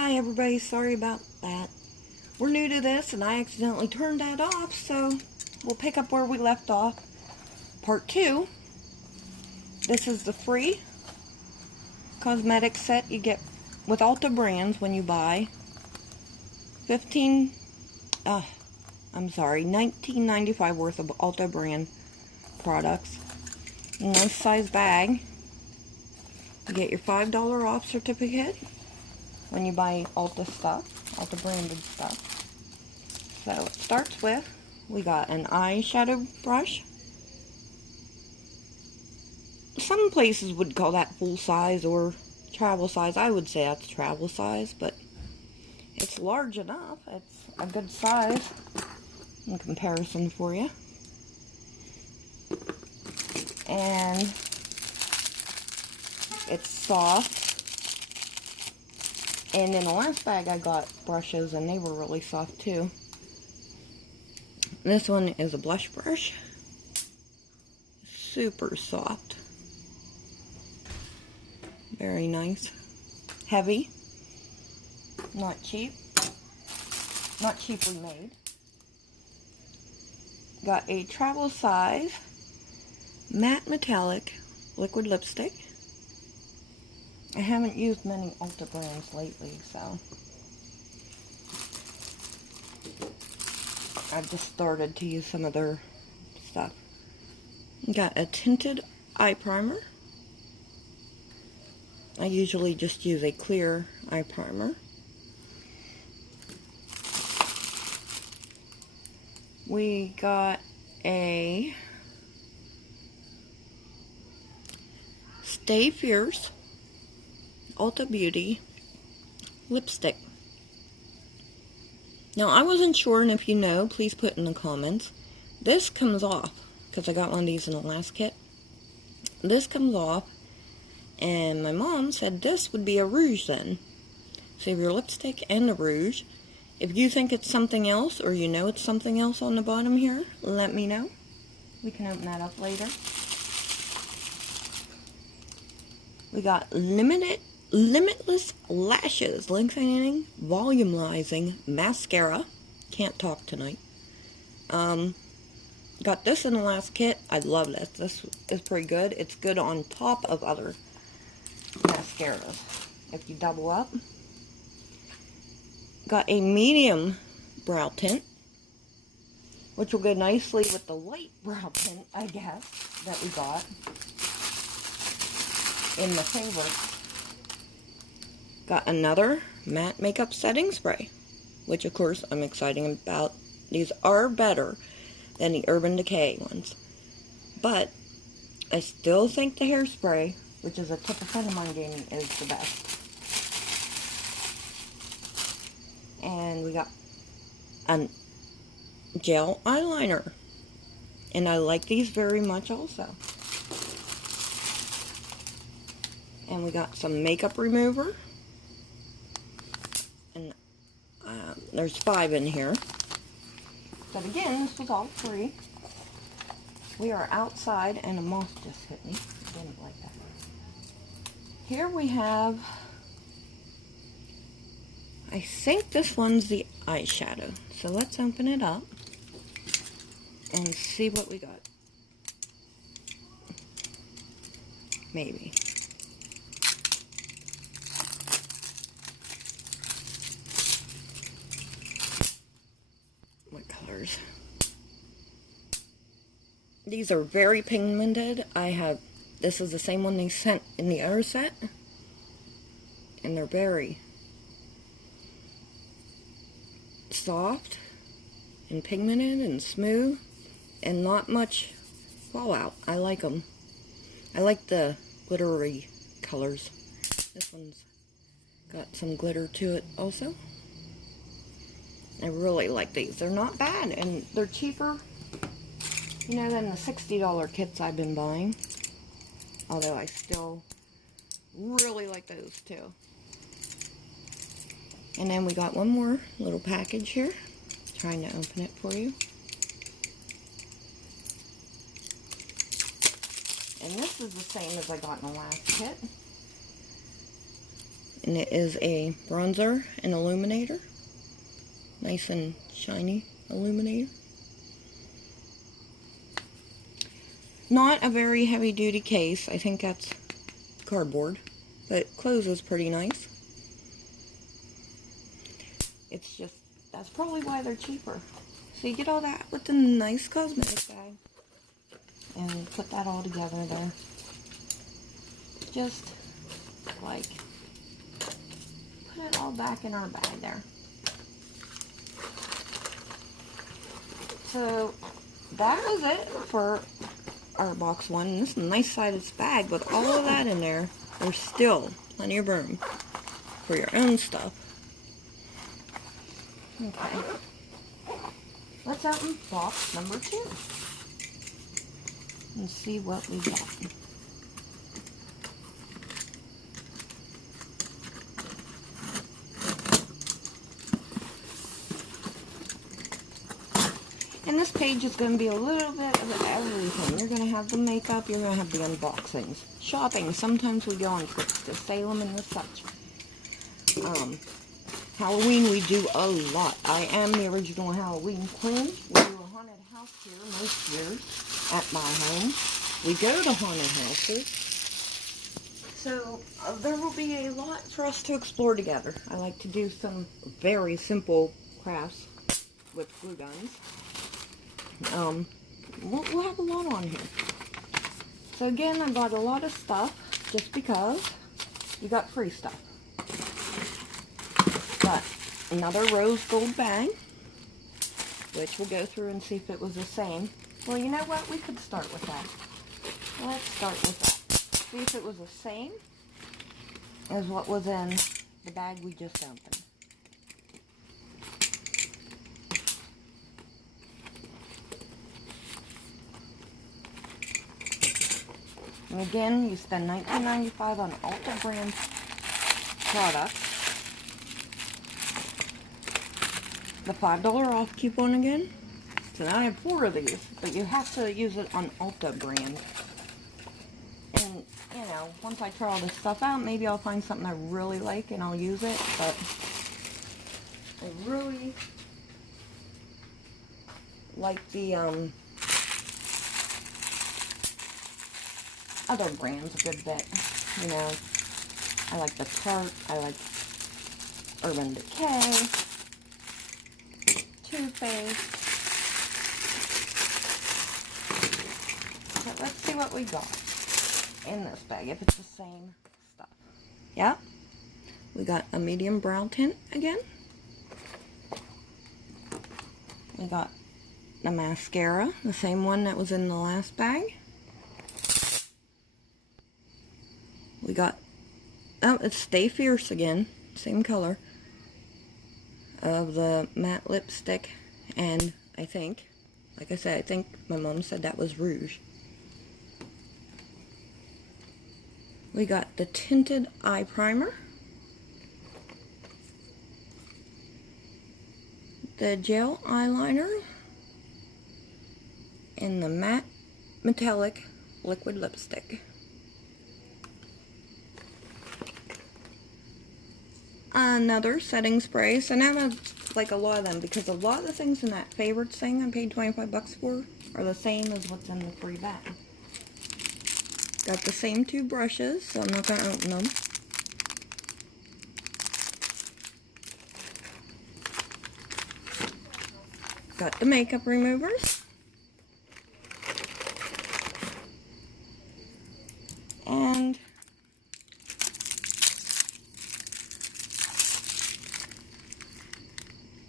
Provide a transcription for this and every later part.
Hi everybody, sorry about that. We're new to this and I accidentally turned that off, so we'll pick up where we left off. Part 2. This is the free cosmetic set you get with Ulta brands when you buy $19.95 worth of Ulta brand products. Nice size bag. You get your $5 off certificate when you buy Ulta stuff, Ulta branded stuff. So it starts with, we got an eyeshadow brush. Some places would call that full size or travel size. I would say that's travel size, but it's large enough. It's a good size in comparison for you. And it's soft. And in the last bag I got brushes and they were really soft too. This one is a blush brush. Super soft. Very nice. Heavy. Not cheap. Not cheaply made. Got a travel size matte metallic liquid lipstick. I haven't used many Ulta brands lately, so I've just started to use some of their stuff. Got a tinted eye primer. I usually just use a clear eye primer. We got a Stay Fierce Ulta Beauty lipstick. Now I wasn't sure, and if you know, please put in the comments. This comes off, because I got one of these in the last kit. This comes off, and my mom said this would be a rouge then. So you have your lipstick and the rouge. If you think it's something else, or you know it's something else on the bottom here, let me know. We can open that up later. We got Limitless Lashes Lengthening Volumizing Mascara. Can't talk tonight. Got this in the last kit. I love this. This is pretty good. It's good on top of other mascaras. If you double up. Got a medium brow tint, which will go nicely with the light brow tint, I guess, that we got in the favorites. Got another matte makeup setting spray, which of course I'm excited about. These are better than the Urban Decay ones, but I still think the hairspray, which is a tip a friend of mine gave me, is the best. And we got a gel eyeliner, and I like these very much also. And we got some makeup remover. And there's 5 in here. But again, this was all free. We are outside and a moth just hit me. I didn't like that. Here we have, I think this one's the eyeshadow. So let's open it up and see what we got. Maybe. What colors? These are very pigmented. This is the same one they sent in the other set. And they're very soft and pigmented and smooth and not much fallout. I like them. I like the glittery colors. This one's got some glitter to it also. I really like these. They're not bad, and they're cheaper, you know, than the $60 kits I've been buying. Although I still really like those too. And then we got one more little package here. Trying to open it for you. And this is the same as I got in the last kit. And it is a bronzer and illuminator. Nice and shiny illuminator. Not a very heavy duty case. I think that's cardboard, but it closes pretty nice. It's just, that's probably why they're cheaper. So you get all that with the nice cosmetic bag. And put that all together there. Just like, put it all back in our bag there. So that was it for our box one. This is a nice sized bag with all of that in there. There's still plenty of room for your own stuff. Okay. Let's open box number 2 and see what we got. And this page is going to be a little bit of everything. You're going to have the makeup, you're going to have the unboxings. Shopping, sometimes we go on trips to Salem and the such. Halloween we do a lot. I am the original Halloween queen. We do a haunted house here most years at my home. We go to haunted houses. So there will be a lot for us to explore together. I like to do some very simple crafts with glue guns. We'll have a lot on here. So again, I bought a lot of stuff just because you got free stuff. Got another rose gold bag, which we'll go through and see if it was the same. Well, you know what? We could start with that. Let's start with that. See if it was the same as what was in the bag we just opened. And again, you spend $19.95 on Ulta brand products. The $5 off coupon again. So now I have 4 of these, but you have to use it on Ulta brand. And, you know, once I try all this stuff out, maybe I'll find something I really like and I'll use it, but I really like the, other brands a good bit. You know, I like the Tarte, I like Urban Decay, Too Faced. But let's see what we got in this bag, if it's the same stuff. Yeah, we got a medium brow tint again. We got the mascara, the same one that was in the last bag. We got, oh, it's Stay Fierce again, same color, of the matte lipstick, and I think, like I said, I think my mom said that was rouge. We got the tinted eye primer, the gel eyeliner, and the matte metallic liquid lipstick. Another setting spray. So now I have like a lot of them because a lot of the things in that favorites thing I paid 25 bucks for are the same as what's in the free bag. Got the same 2 brushes, so I'm not going to open them. Got the makeup removers. And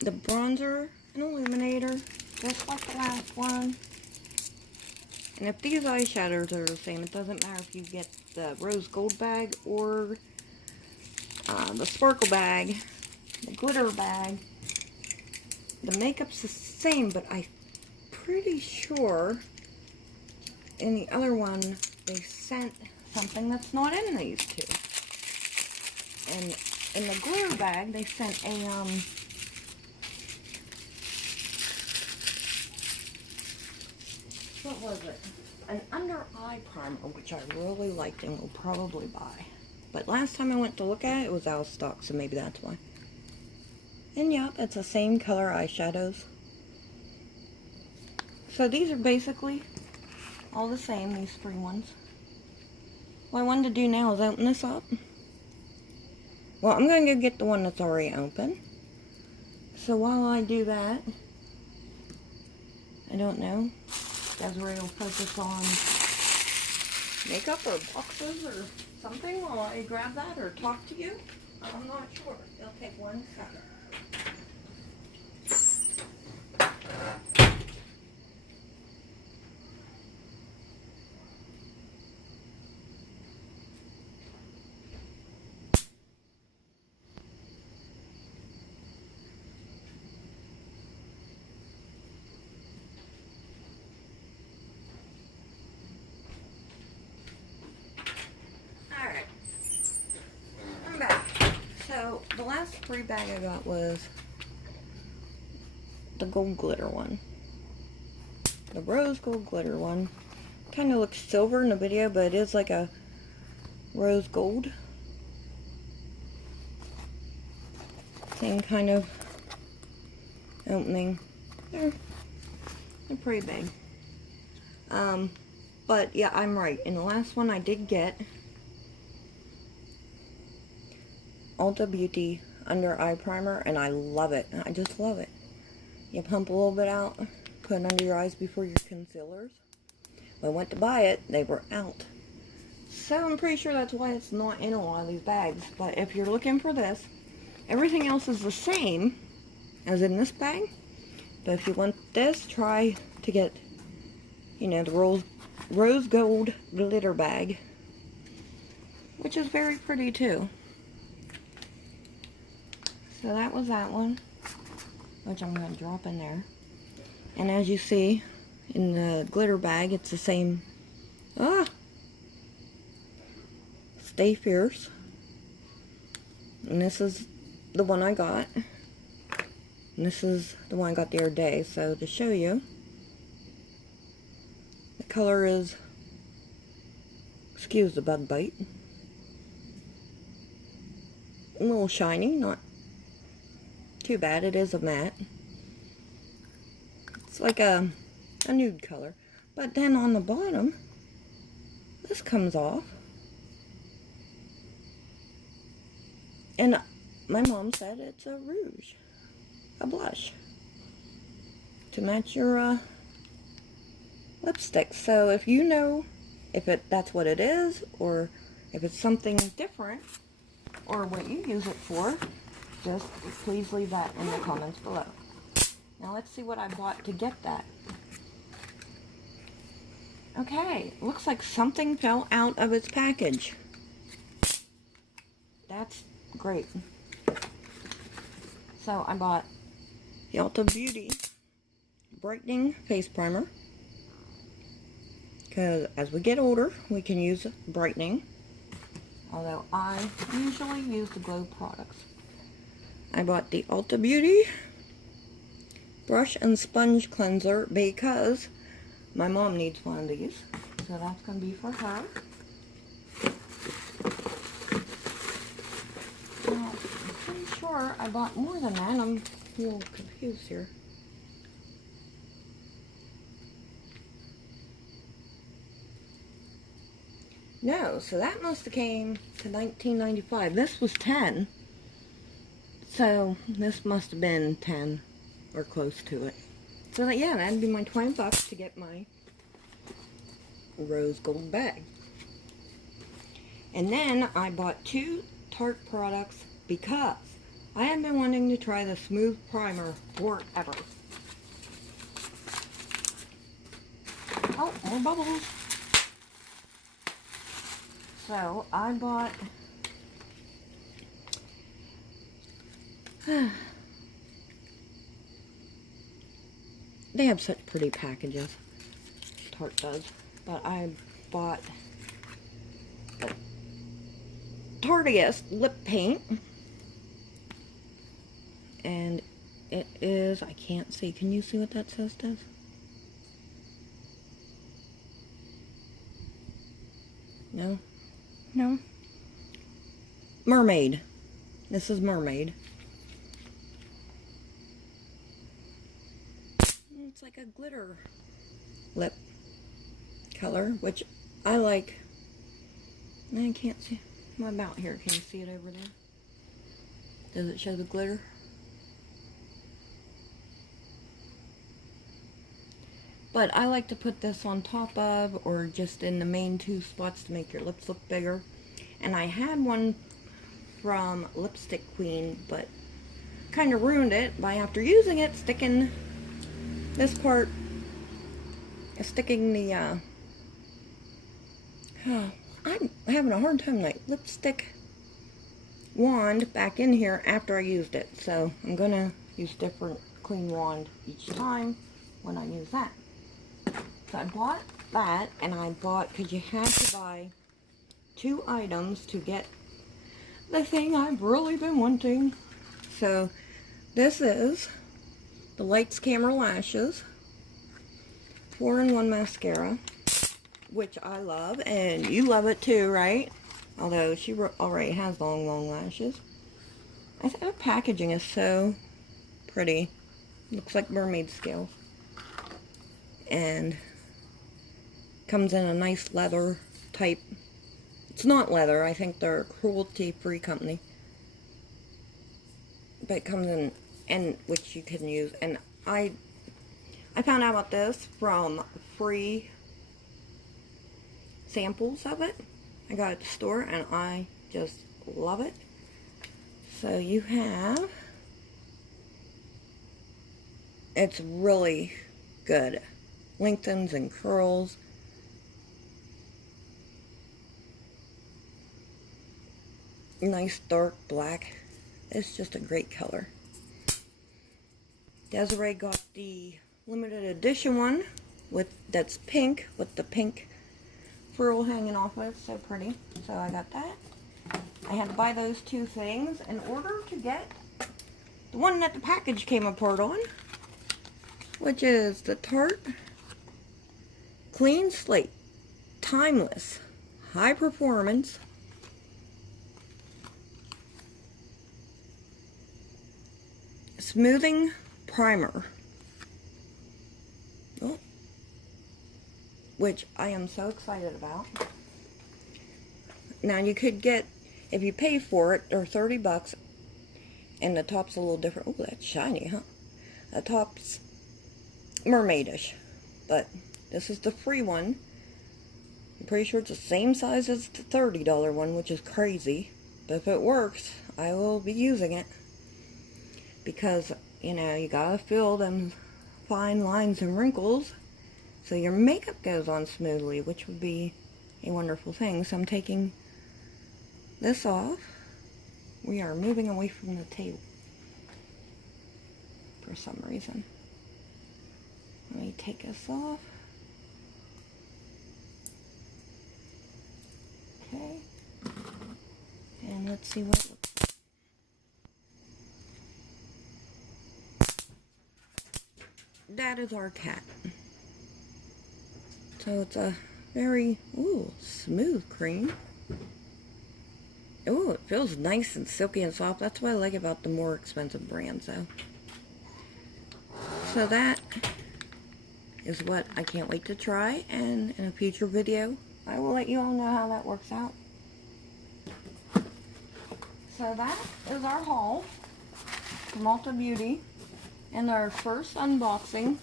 the bronzer and illuminator, just like the last one. And if these eyeshadows are the same, it doesn't matter if you get the rose gold bag or the sparkle bag, the glitter bag. The makeup's the same, but I'm pretty sure in the other one they sent something that's not in these 2. And in the glitter bag they sent a what was it? An under eye primer, which I really liked and will probably buy. But last time I went to look at it, it was out of stock, so maybe that's why. And yeah, it's the same color eyeshadows. So these are basically all the same, these three ones. What I wanted to do now is open this up. Well, I'm going to go get the one that's already open. So while I do that, I don't know, Desiree will focus on makeup or boxes or something while I grab that or talk to you. I'm not sure. It'll take 1 second. Alright. I'm back. So the last free bag I got was the gold glitter one. The rose gold glitter one. Kind of looks silver in the video, but it is like a rose gold. Same kind of opening. They're pretty big. But yeah, I'm right. In the last one I did get Ulta Beauty under eye primer, and I love it. I just love it. You pump a little bit out, put it under your eyes before your concealers. When I went to buy it, they were out. So I'm pretty sure that's why it's not in a lot of these bags. But if you're looking for this, everything else is the same as in this bag. But if you want this, try to get, you know, the rose gold glitter bag, which is very pretty too. So that was that one, which I'm going to drop in there. And as you see, in the glitter bag, it's the same. Stay Fierce. And this is the one I got. And this is the one I got the other day. So to show you, the color is, excuse the bug bite, a little shiny, not too bad. It is a matte. It's like a nude color. But then on the bottom, this comes off. And my mom said it's a rouge, a blush, to match your lipstick. So if you know if that's what it is, or if it's something different, or what you use it for, just please leave that in the comments below. Now let's see what I bought to get that. Okay, looks like something fell out of its package. That's great. So I bought the Ulta Beauty Brightening Face Primer, because as we get older, we can use brightening. Although I usually use the Glow products. I bought the Ulta Beauty Brush and Sponge Cleanser because my mom needs one of these. So that's going to be for her. Now, I'm pretty sure I bought more than that. I'm a little confused here. No, so that must have came to $19.95. This was $10. So this must have been $10 or close to it. So yeah, that'd be my $20 to get my rose gold bag. And then I bought 2 Tarte products because I have been wanting to try the smooth primer forever. Oh, more bubbles. So I bought they have such pretty packages, Tarte does, but I bought Tarteist lip paint, and it is, I can't see, can you see what that says, Des? No? No. Mermaid. This is Mermaid. It's like a glitter lip color, which I like. I can't see. What about here? Can you see it over there? Does it show the glitter? But I like to put this on top of, or just in the main two spots to make your lips look bigger. And I had one from Lipstick Queen, but kind of ruined it by, after using it, sticking this part, sticking the, I'm having a hard time, like, lipstick wand back in here after I used it. So I'm gonna use different clean wand each time when I use that. So I bought that, and I bought, because you had to buy 2 items to get the thing I've really been wanting. So this is the Lights Camera Lashes 4-in-1 mascara, which I love, and you love it too, right? Although she already has long lashes. I think the packaging is so pretty. Looks like mermaid scales. And comes in a nice leather type. It's not leather. I think they're a cruelty-free company. But it comes in, and which you can use. And I found out about this from free samples of it. I got it at the store, and I just love it. So you have, it's really good. Lengthens and curls. Nice dark black. It's just a great color. Desiree got the limited edition one that's pink, with the pink frill hanging off of it. So pretty. So I got that. I had to buy those 2 things in order to get the one that the package came apart on, which is the Tarte Clean Slate Timeless High Performance Smoothing Primer. Oh, which I am so excited about. Now you could get, if you pay for it, they're 30 bucks, and the top's a little different. Oh, that's shiny, huh? The top's mermaidish, but this is the free one. I'm pretty sure it's the same size as the $30 one, which is crazy. But if it works, I will be using it. Because, you know, you gotta fill them fine lines and wrinkles so your makeup goes on smoothly, which would be a wonderful thing. So I'm taking this off. We are moving away from the table for some reason. Let me take this off. Okay. And let's see what it looks like. That is our cat. So it's a very, smooth cream. Oh, it feels nice and silky and soft. That's what I like about the more expensive brands, though. So that is what I can't wait to try, and in a future video, I will let you all know how that works out. So that is our haul from Ulta Beauty, and our first unboxing,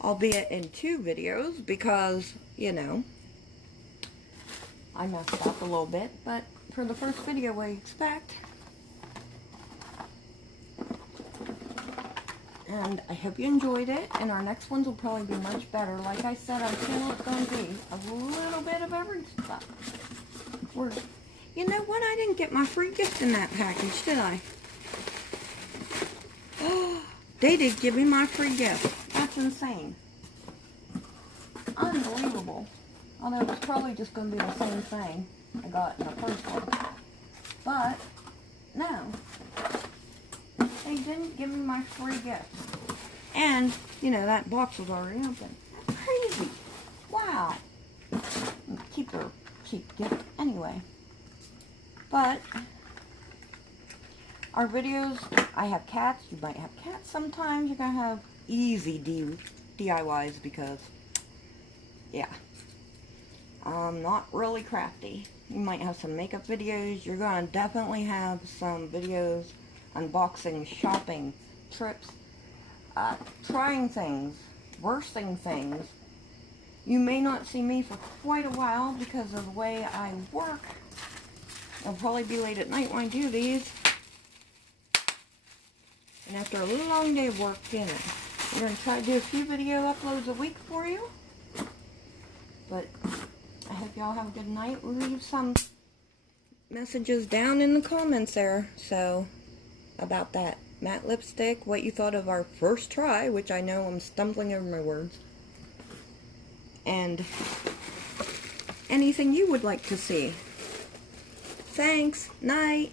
albeit in 2 videos, because, you know, I messed up a little bit, but for the first video, we expect. And I hope you enjoyed it, and our next ones will probably be much better. Like I said, our channel is going to be a little bit of every stuff. You know what? I didn't get my free gift in that package, did I? Oh, they did give me my free gift. That's insane. Unbelievable. Although it was probably just going to be the same thing I got in the first one. But, no. They didn't give me my free gift. And, you know, that box was already open. That's crazy. Wow. Keep their cheap gift anyway. But, our videos, I have cats. You might have cats sometimes. You're going to have easy DIYs because, yeah, I'm not really crafty. You might have some makeup videos. You're going to definitely have some videos, unboxing, shopping, trips, trying things, worsting things. You may not see me for quite a while because of the way I work. I'll probably be late at night when I do these. And after a little long day of work, I'm going to try to do a few video uploads a week for you. But I hope y'all have a good night. Leave some messages down in the comments there. So, about that matte lipstick, what you thought of our first try, which I know I'm stumbling over my words. And anything you would like to see. Thanks. Night.